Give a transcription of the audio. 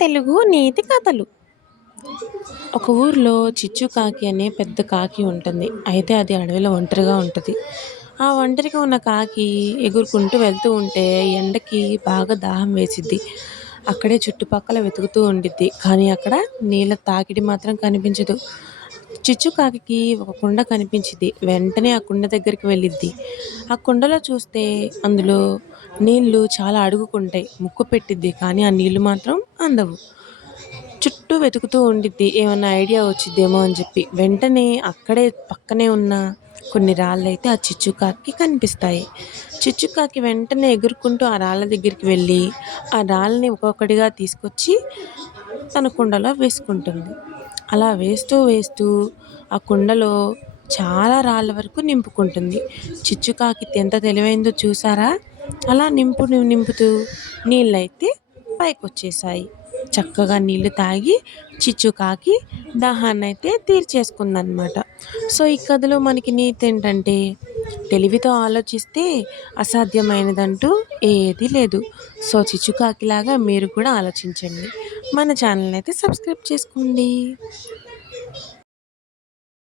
తెలుగు నీతి కథలు. ఒక ఊర్లో చిచ్చు కాకి అనే పెద్ద కాకి ఉంటుంది. అయితే అది అడవిలో ఒంటరిగా ఉంటుంది. ఆ ఒంటరిగా ఉన్న కాకి ఎగురుకుంటూ వెళ్తూ ఉంటే ఎండకి బాగా దాహం వేసిద్ది. అక్కడే చుట్టుపక్కల వెతుకుతూ ఉండిద్ది. కానీ అక్కడ నీళ్ళ తాకిడి మాత్రం కనిపించదు. చిచ్చు కాకికి ఒక కుండ కనిపించిద్ది. వెంటనే ఆ కుండ దగ్గరికి వెళ్ళిద్ది. ఆ కుండలో చూస్తే అందులో నీళ్లు చాలా అడుగుకుంటాయి. ముక్కు పెట్టిద్ది. కానీ ఆ నీళ్లు మాత్రం అందవు. చుట్టూ వెతుకుతూ ఉండిద్ది. ఏమన్నా ఐడియా వచ్చిద్దేమో అని చెప్పి. వెంటనే అక్కడే పక్కనే ఉన్న కొన్ని రాళ్ళైతే ఆ చిచ్చుకాకి కనిపిస్తాయి. చిచ్చుకాకి వెంటనే ఎగురుకుంటూ ఆ రాళ్ళ దగ్గరికి వెళ్ళి, ఆ రాళ్ళని ఒక్కొక్కటిగా తీసుకొచ్చి తన కుండలో వేసుకుంటుంది. అలా వేస్తూ వేస్తూ ఆ కుండలో చాలా రాళ్ళ వరకు నింపుకుంటుంది. చిచ్చుకాకి ఎంత తెలివైందో చూసారా? అలా నింపుతూ నీళ్ళైతే పైకొచ్చేసాయి. చక్కగా నీళ్లు తాగి చిచ్చుకాకి దాహాన్నయితే తీర్చేసుకుందనమాట. సో ఈ కథలో మనకి నీతి ఏంటంటే, తెలివితో ఆలోచిస్తే అసాధ్యమైనదంటూ ఏదీ లేదు. సో చిచ్చుకాకిలాగా మీరు కూడా ఆలోచించండి. మన ఛానల్ని అయితే సబ్స్క్రైబ్ చేసుకోండి.